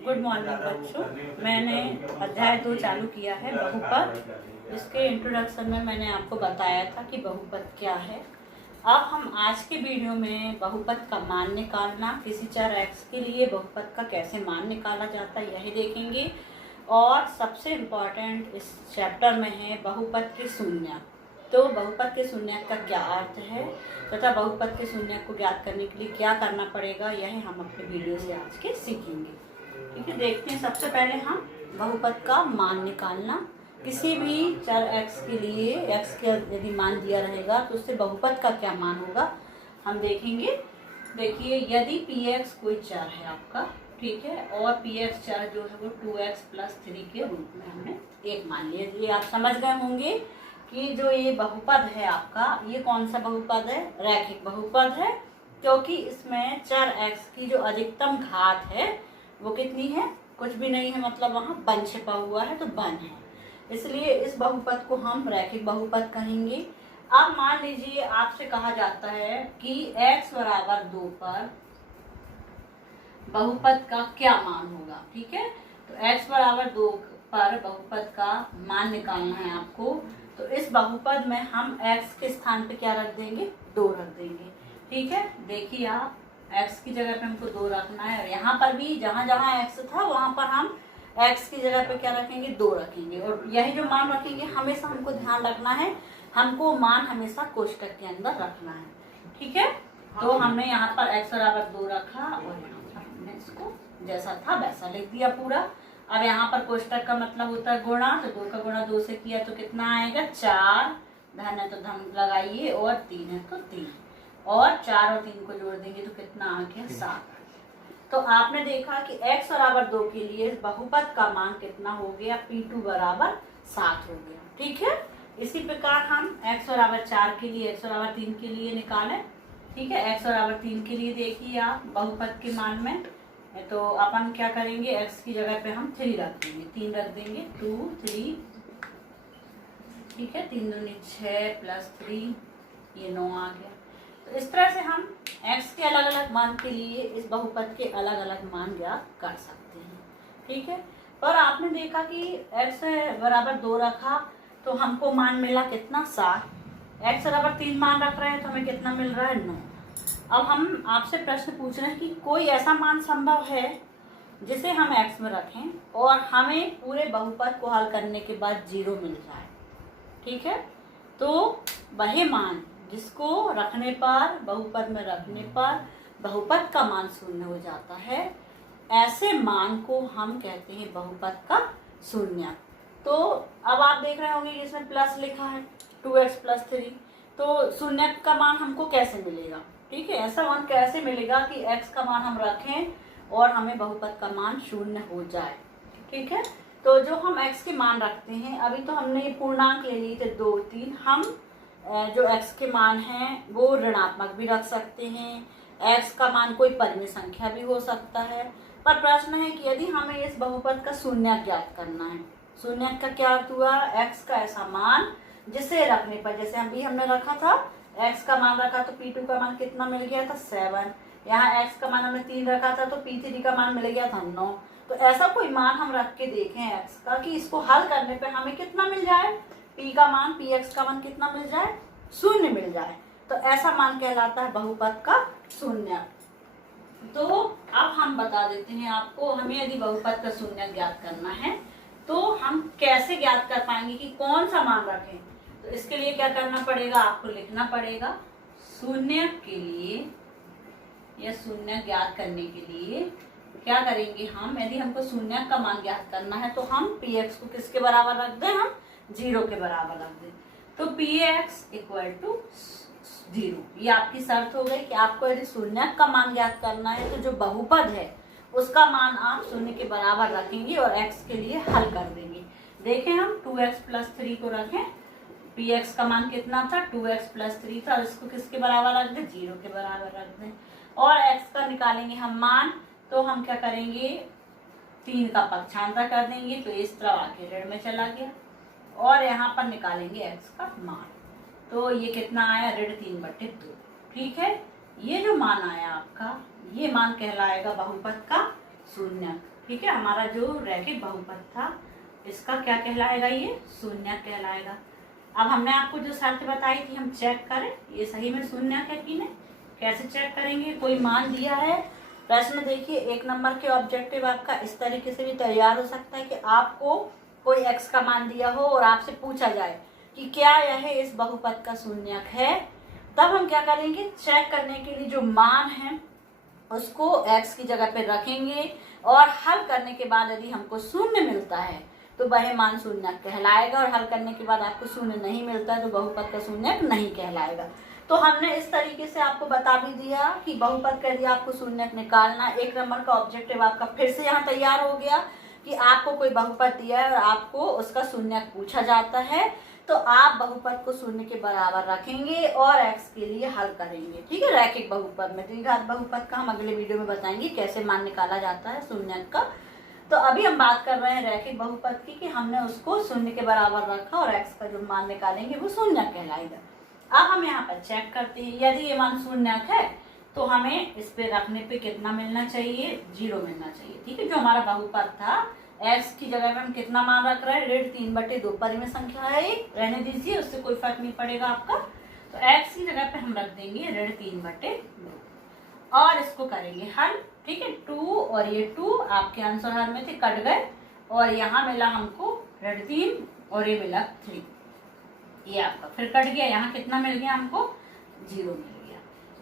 Good morning बच्चों। मैंने अध्याय 2 चालू किया है बहुपद, जिसके इंट्रोडक्शन में मैंने आपको बताया था कि बहुपद क्या है। अब हम आज के वीडियो में बहुपद का मान निकालना, किसी चर x के लिए बहुपद का कैसे मान निकाला जाता है यही देखेंगे। और सबसे इम्पॉर्टेंट इस चैप्टर में है बहुपद के शून्यक। तो बहुपद के शून्यक का क्या अर्थ है तथा बहुपद के शून्यक को ज्ञात करने के लिए क्या करना पड़ेगा, यही हम अपने वीडियो से आज के सीखेंगे। ठीक है, देखते हैं। सबसे पहले हम बहुपद का मान निकालना। किसी भी चर x के लिए x का यदि मान दिया रहेगा तो उससे बहुपद का क्या मान होगा हम देखेंगे। देखिए, यदि px कोई चर है आपका, ठीक है, और px चर जो है वो 2x + 3 के रूप में हमने एक मान लिया। ये आप समझ गए होंगे कि जो ये बहुपद है आपका, ये कौन सा बहुपद है? रैखिक बहुपद है, क्योंकि इसमें चर x की जो अधिकतम घात है वो कितनी है? कुछ भी नहीं है, मतलब वहाँ बन छिपा हुआ है तो बन है, इसलिए इस बहुपद को हम रैखिक बहुपद कहेंगे। अब मान लीजिए आपसे कहा जाता है कि x = 2 पर बहुपद का क्या मान होगा। ठीक है, तो x = 2 पर बहुपद का मान निकालना है आपको। तो इस बहुपद में हम x के स्थान पे क्या रख देंगे? 2 रख देंगे। ठीक है, देखिए आप, x की जगह पे हमको 2 रखना है, और यहाँ पर भी जहाँ जहाँ x था वहाँ पर हम x की जगह पे क्या रखेंगे? 2 रखेंगे। और यही जो मान रखेंगे हमेशा हमको ध्यान रखना है, हमको मान हमेशा कोष्टक के अंदर रखना है। ठीक है, तो हमने यहाँ पर x = 2 रखा और यहाँ पर हमने इसको जैसा था वैसा लिख दिया पूरा। अब यहाँ पर कोष्टक का मतलब होता है गुणा, तो 2 का गुणा 2 से किया तो कितना आएगा? 4, धन है तो धन लगाइए, और 3 है तो 3, और 4 और 3 को जोड़ देंगे तो कितना आ गया? 7। तो आपने देखा कि x = 2 के लिए बहुपद का मान कितना हो गया? P2 = 7 हो गया। ठीक है, इसी प्रकार हम x = 4 के लिए, x = 3 के लिए निकालें। ठीक है, x = 3 के लिए देखिए आप बहुपद के मान में, तो अपन क्या करेंगे? x की जगह पे हम 3 रख देंगे, 3 रख देंगे, 2 3। ठीक है, 3 दूनी 6 + 3, ये 9 आ गया। तो इस तरह से हम x के अलग अलग मान के लिए इस बहुपद के अलग अलग मान ज्ञात कर सकते हैं। ठीक है, पर आपने देखा कि x = 2 रखा तो हमको मान मिला कितना? 7। x = 3 मान रख रहे हैं तो हमें कितना मिल रहा है? 9। अब हम आपसे प्रश्न पूछ रहे हैं कि कोई ऐसा मान संभव है जिसे हम x में रखें और हमें पूरे बहुपद को हल करने के बाद 0 मिल जाए। ठीक है, तो वही मान जिसको रखने पर, बहुपद में रखने पर बहुपद का मान 0 हो जाता है, ऐसे मान को हम कहते हैं बहुपद का शून्यक। तो अब आप देख रहे होंगे कि इसमें प्लस लिखा है, 2x + 3, तो शून्यक का मान हमको कैसे मिलेगा? ठीक है, ऐसा मान कैसे मिलेगा कि x का मान हम रखें और हमें बहुपद का मान 0 हो जाए। ठीक है, तो जो हम x के मान रखते हैं, अभी तो हमने ये पूर्णांक ले लिए थे 2 3, हम जो x के मान हैं वो ऋणात्मक भी रख सकते हैं, x का मान कोई परिमेय संख्या भी हो सकता है। पर प्रश्न है कि यदि हमें इस बहुपद का शून्यक ज्ञात करना है, शून्यक का क्या अर्थ हुआ? x का ऐसा मान जिसे रखने पर, जैसे हमने रखा था, x का मान रखा तो P2 का मान कितना मिल गया था? 7। यहाँ x का मान हमने 3 रखा था तो P3 का मान मिल गया था 9। तो ऐसा कोई मान हम रख के देखें x का कि इसको हल करने पे हमें कितना मिल जाए? p का मान, px का मान कितना मिल जाए? 0 मिल जाए। तो ऐसा मान कहलाता है बहुपद का शून्यक। तो अब हम बता देते हैं आपको, हमें यदि बहुपद का शून्यक ज्ञात करना है तो हम कैसे ज्ञात कर पाएंगे कि कौन सा मान रखें। तो इसके लिए क्या करना पड़ेगा? आपको लिखना पड़ेगा शून्यक के लिए या शून्यक ज्ञात करने के लिए क्या करेंगे हम? यदि हमको शून्यक का मान ज्ञात करना है तो हम px को किसके बराबर रख दें? हम 0 के बराबर रख दें। तो px = 0, ये आपकी शर्त हो गई कि आपको यदि शून्यक का मान ज्ञात करना है तो जो बहुपद है उसका मान आप 0 के बराबर रखेंगे और x के लिए हल कर देंगे। देखें, हम 2x + 3 को रखें, px का मान कितना था? 2x + 3 था, और इसको किसके बराबर रख दें? 0 के बराबर रख दें। और x का निकालेंगे हम मान, तो हम क्या करेंगे? 3 का पक्षांतर कर देंगे तो इस तरह आके ऋण में चला गया, और यहाँ पर निकालेंगे x का मान, तो ये कितना आया? ऋण 3/2। ठीक है, ये जो मान आया आपका, ये मान कहलाएगा बहुपद का शून्यक। ठीक है, हमारा जो रैखिक बहुपद था इसका क्या कहलाएगा, ये शून्यक कहलाएगा। अब हमने आपको जो शर्त बताई थी हम चेक करें ये सही में शून्यक है कि नहीं। कैसे चेक करेंगे, कोई मान दिया है प्रश्न, देखिए 1 नंबर के ऑब्जेक्टिव आपका इस तरीके से भी तैयार हो सकता है कि आपको कोई x का मान दिया हो और आपसे पूछा जाए कि क्या यह इस बहुपद का शून्यक है। तब हम क्या करेंगे, चेक करने के लिए जो मान है उसको x की जगह पे रखेंगे और हल करने के बाद यदि हमको शून्य मिलता है तो वह मान शून्यक कहलाएगा, और हल करने के बाद आपको शून्य नहीं मिलता है तो बहुपद का शून्यक नहीं कहलाएगा। तो हमने इस तरीके से आपको बता भी दिया कि बहुपद का यदि आपको शून्यक निकालना, 1 नंबर का ऑब्जेक्टिव आपका फिर से यहाँ तैयार हो गया कि आपको कोई बहुपद दिया है और आपको उसका शून्यक पूछा जाता है, तो आप बहुपद को शून्य के बराबर रखेंगे और x के लिए हल करेंगे। ठीक है, रैखिक बहुपद में द्विघात बहुपद का हम अगले वीडियो में बताएंगे कैसे मान निकाला जाता है शून्यक का। तो अभी हम बात कर रहे हैं रैखिक बहुपद की कि हमने उसको शून्य के बराबर रखा और x का जो मान निकालेंगे वो शून्यक कहलाएगा। अब हम यहाँ पर चेक करते हैं, यदि ये मान शून्यक है तो हमें इस पे रखने पे कितना मिलना चाहिए, 0 मिलना चाहिए। ठीक है, जो हमारा बहुपद था x की जगह पे हम कितना मान रख रहे हैं, 3/2 परिमेय संख्या है, रहने दीजिए, उससे कोई फर्क नहीं पड़ेगा आपका। तो x की जगह पे हम रख देंगे 3/2 और इसको करेंगे हल। ठीक है, 2 और ये 2 आपके आंसर हर में थे, कट गए और यहाँ मिला हमको 3 और ये मिला 3, ये आपका फिर कट गया, यहाँ कितना मिल गया हमको, 0 मिल गया।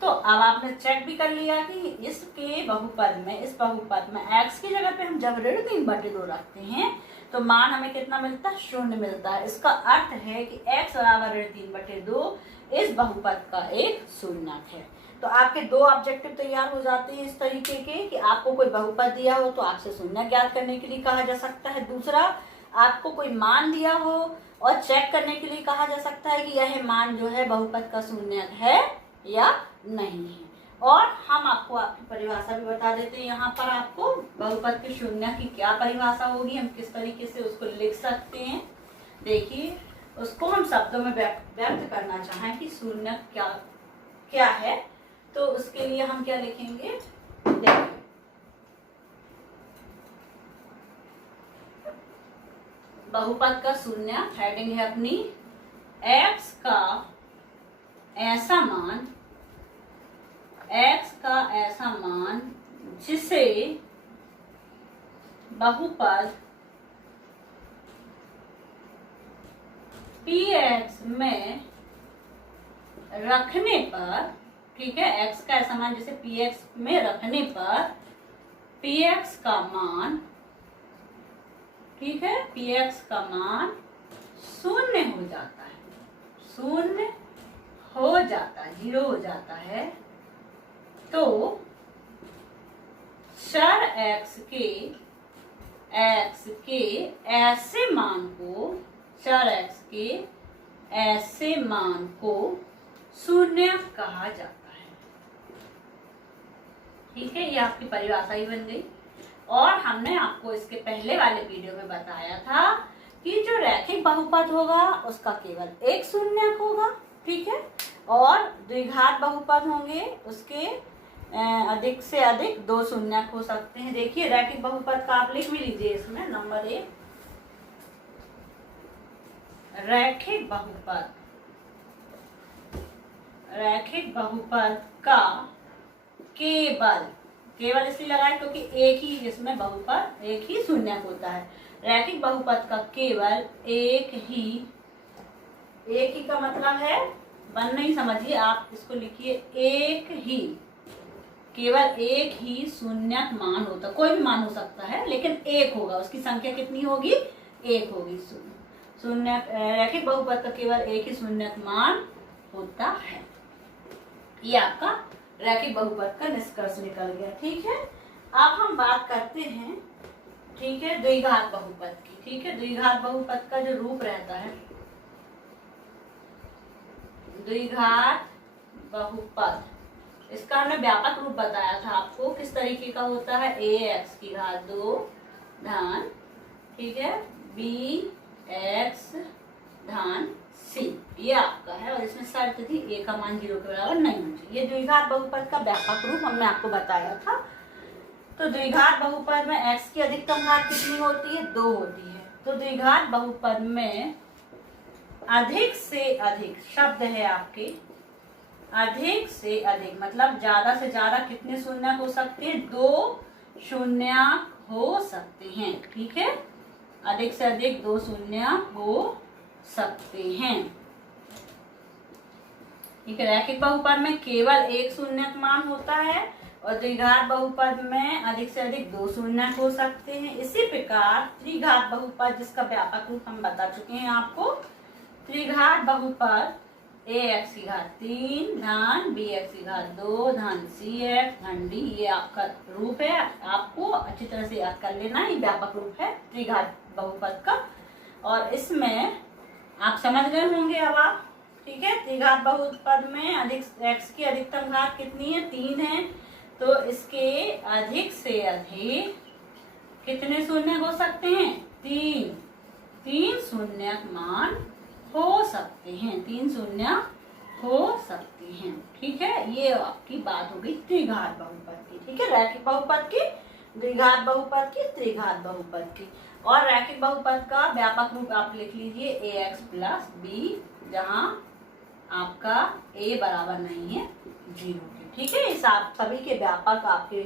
तो अब आपने चेक भी कर लिया कि इसके बहुपद में, इस बहुपद में x की जगह पे हम जब 3/2 रखते हैं तो मान हमें कितना मिलता है, 0 मिलता है। इसका अर्थ है कि x बराबर 3/2 इस बहुपद का एक शून्यक है। तो आपके 2 ऑब्जेक्टिव तैयार हो जाते हैं इस तरीके के कि आपको कोई बहुपद दिया हो तो आपसे शून्यक ज्ञात करने के लिए कहा जा सकता है, दूसरा आपको कोई मान दिया हो और चेक करने के लिए कहा जा सकता है कि यह मान जो है बहुपद का शून्यक है या नहीं है। और हम आपको आपकी परिभाषा भी बता देते हैं, यहाँ पर आपको बहुपद के शून्यक की क्या परिभाषा होगी, हम किस तरीके से उसको लिख सकते हैं। देखिए, उसको हम शब्दों में व्यक्त करना चाहें कि शून्यक क्या है तो उसके लिए हम क्या लिखेंगे, देखिए बहुपद का शून्यक हेडिंग है अपनी, x का ऐसा मान जिसे बहुपद px में रखने पर, ठीक है, x का ऐसा मान जिसे px में रखने पर px का मान, ठीक है, px का मान 0 हो जाता है, 0 हो जाता है, 0 हो जाता है। तो चर x के ऐसे मान को, चर x के ऐसे मान को शून्यक कहा जाता है। ठीक है, ये आपकी परिभाषा ही बन गई। और हमने आपको इसके पहले वाले वीडियो में बताया था कि जो रैखिक बहुपद होगा उसका केवल एक शून्यक होगा, ठीक है, और द्विघात बहुपद होंगे उसके अधिक से अधिक 2 शून्यक हो सकते हैं। देखिए रैखिक बहुपद का आप लिख भी लीजिए इसमें, नंबर 1 रैखिक बहुपद का केवल इसलिए लगाए क्योंकि एक ही इसमें बहुपद, एक ही शून्यक होता है। रैखिक बहुपद का केवल एक ही का मतलब है, वन नहीं समझिए आप, इसको लिखिए केवल एक ही शून्यक मान होता, कोई भी मान हो सकता है लेकिन एक होगा, उसकी संख्या कितनी होगी, 1 होगी। शून्यक रैखिक बहुपद का केवल एक ही शून्यक मान होता है। ये आपका रैखिक बहुपद का निष्कर्ष निकल गया। ठीक है, अब हम बात करते हैं, ठीक है, द्विघात बहुपद की। ठीक है, द्विघात बहुपद का जो रूप रहता है, द्विघात बहुपद, इसका हमने व्यापक रूप बताया था आपको, किस तरीके का होता है, ax की घात 2 धन, ठीक है, bx धन c, ये आपका है। और इसमें शर्त थी a का मान 0 के बराबर नहीं होना चाहिए। ये द्विघात बहुपद का व्यापक रूप हमने आपको बताया था। तो द्विघात बहुपद में x की अधिकतम घात कितनी होती है? 2 होती है। तो द्विघात बहुपद में अधिक से अधिक शब्द है आपके, अधिक से अधिक मतलब ज्यादा से ज्यादा कितने शून्य हो सकते हैं? 2 शून्य हो सकते हैं। ठीक है, अधिक से अधिक 2 शून्य हो सकते हैं। ठीक है, रैखिक बहुपद में केवल एक शून्य मान होता है और द्विघात बहुपद में अधिक से अधिक 2 शून्य हो सकते हैं। इसी प्रकार त्रिघात बहुपद, जिसका व्यापक रूप हम बता चुके हैं आपको, त्रिघात बहुपद ax की घात 3 धन bx की घात 2 धन cx धन d, ये आपका रूप है, आपको अच्छी तरह से याद कर लेना। ये व्यापक रूप है त्रिघात बहुपद का और इसमें आप समझ गए होंगे अब आप। ठीक है, त्रिघात बहुपद में अधिक x की अधिकतम घात कितनी है? 3 है। तो इसके अधिक से अधिक कितने शून्य हो सकते हैं? 3 शून्य मान हो सकते हैं, 3 शून्य हो सकते हैं। ठीक है, ये आपकी बात हो गई त्रिघात बहुपद की। ठीक है, रैखिक बहुपद की, द्विघात बहुपद की, त्रिघात बहुपद की। और रैखिक बहुपद का व्यापक रूप आप लिख लीजिए ax प्लस b, जहां आपका a बराबर नहीं है 0 के। ठीक है, इस आप सभी के व्यापक आपके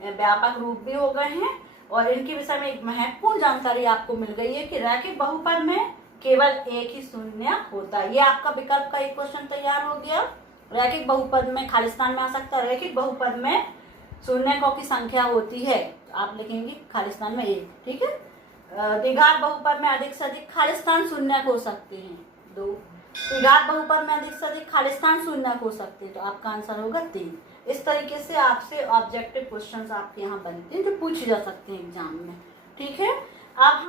व्यापक रूप भी हो गए हैं और इनके विषय में एक महत्वपूर्ण जानकारी आपको मिल गई है कि रैखिक बहुपद में केवल एक ही शून्य होता है। ये आपका विकल्प का एक क्वेश्चन तैयार हो गया। रैखिक बहुपद में खालिस्तान में आ सकता है, रैखिक बहुपद में शून्यकों की संख्या होती है, तो आप लिखेंगे खालिस्तान में 1। ठीक है, द्विघात बहुपद में अधिक से अधिक खालिस्तान शून्य हो सकते हैं 2, द्विघात बहुपद में अधिक से अधिक खालिस्तान शून्य हो सकते हैं, तो आपका आंसर होगा 3। इस तरीके से आपसे ऑब्जेक्टिव क्वेश्चंस आपके यहाँ बनते हैं जो पूछे जा सकते हैं एग्जाम में। ठीक है, अब